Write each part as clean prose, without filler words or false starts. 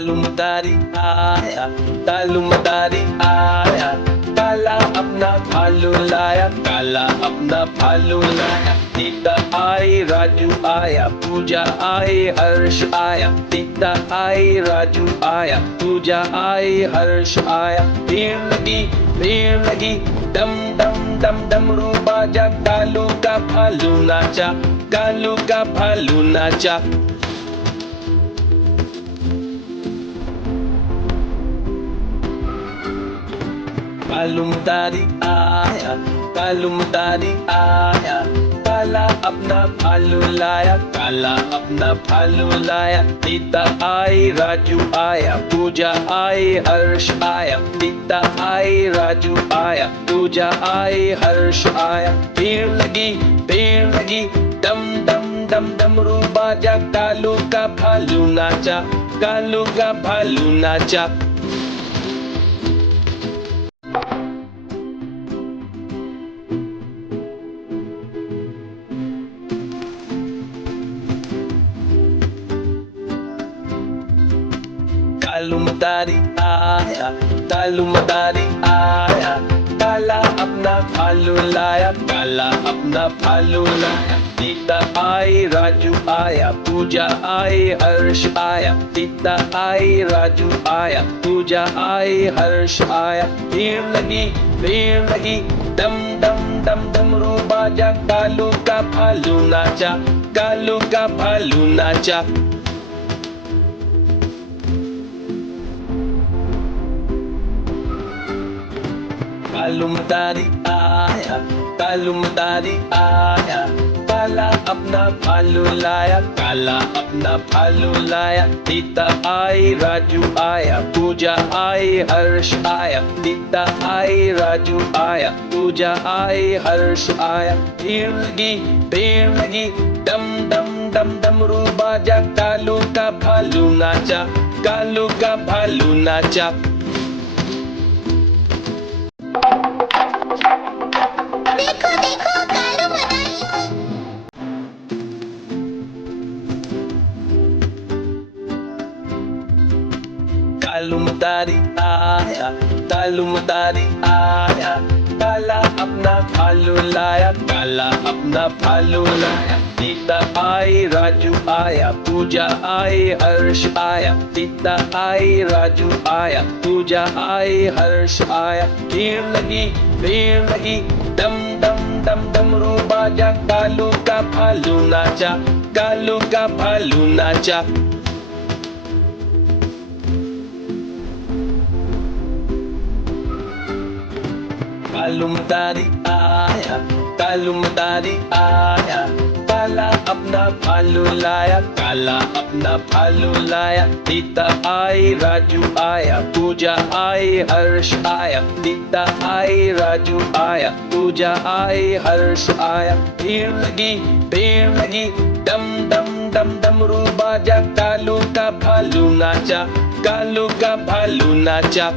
मदारी आया, कालू मदारी आया, काला अपना भालू लाया, काला अपना भालू लाया। सीता आई, राजू आया, पूजा आई, हर्ष आया। सीता आई, राजू आया, पूजा आई, हर्ष आया। भीड़ लगी, डम डम डम डमरू बाजा, कालू का भालू नाचा, कालू का भालू नाचा। कालू मदारी आया, कालू मदारी आया, काला अपना भालू लाया, काला अपना भालू लाया। सीता आई, राजू आया, पूजा आई, हर्ष आया। सीता आई, राजू आया, पूजा आई, हर्ष आया। भीड़ लगी, डम डम डम डमरू बाजा, कालू का भालू नाचा, कालू का भालू नाचा। कालू मदारी आया, कालू मदारी आया, काला अपना भालू लाया, काला अपना भालू लाया। सीता आई, राजू आया, पूजा आई, हर्ष आया। सीता आई, राजू आया, पूजा आई, हर्ष आया। भीड़ लगी, डम डम डम डमरू बाजा, कालू का भालू नाचा, कालू का भालू नाचा। कालू मदारी आया, कालू मदारी आया, काला अपना भालू लाया, काला अपना भालू लाया। सीता आई, राजू आया, पूजा आई, हर्ष आया। सीता आई, राजू आया, पूजा आई, हर्ष आया। भीड़ लगी, डम डम डम डमरू बाजा, कालू का भालू नाचा, कालू का भालू नाचा। देखो देखो कालू मदारी को। कालू मदारी आया, कालू मदारी आया, काला अपना भालू लाया, काला अपना भालू लाया। सीता आई, राजू आया, पूजा आई, हर्ष आया। सीता आई, राजू आया, पूजा आई, हर्ष आया। भीड़ लगी, डम डम डम डमरू बाजा, कालू का भालू नाचा, कालू का भालू नाचा। कालू मदारी आया, कालू मदारी आया, काला अपना भालू लाया, काला अपना भालू लाया। सीता आई, राजू आया, पूजा आई, हर्ष आया। सीता आई, राजू आया, पूजा आई, हर्ष आया। भीड़ लगी, डम डम डम डमरू बाजा, कालू का भालू नाचा, कालू का भालू नाचा।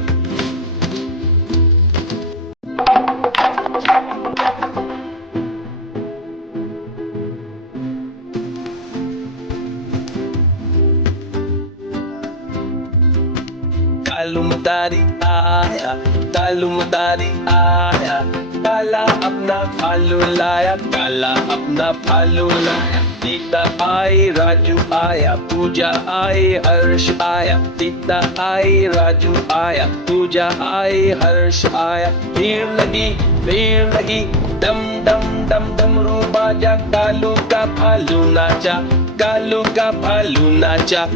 कालू मदारी आया, कालू मदारी आया, काला अपना भालू लाया, काला अपना भालू लाया। सीता आई, राजू आया, पूजा आई, हर्ष आया। सीता आई, राजू आया, पूजा आई, हर्ष आया। भीड़ लगी, डम डम डम डमरू बाजा, कालू का भालू नाचा, कालू का भालू नाचा।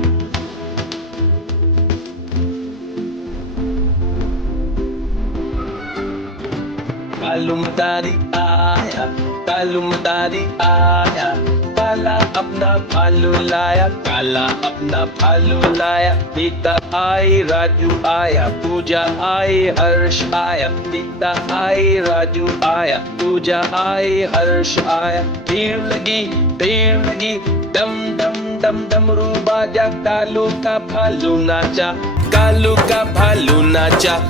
कालू मदारी आया, कालू मदारी आया, काला अपना भालू लाया, काला अपना भालू लाया। सीता आई, राजू आया, पूजा आई, हर्ष आया। सीता आई, राजू आया, पूजा आई, हर्ष आया। भीड़ लगी, डम डम डम डमरू बाजा, कालू का भालू नाचा, कालू का भालू नाचा।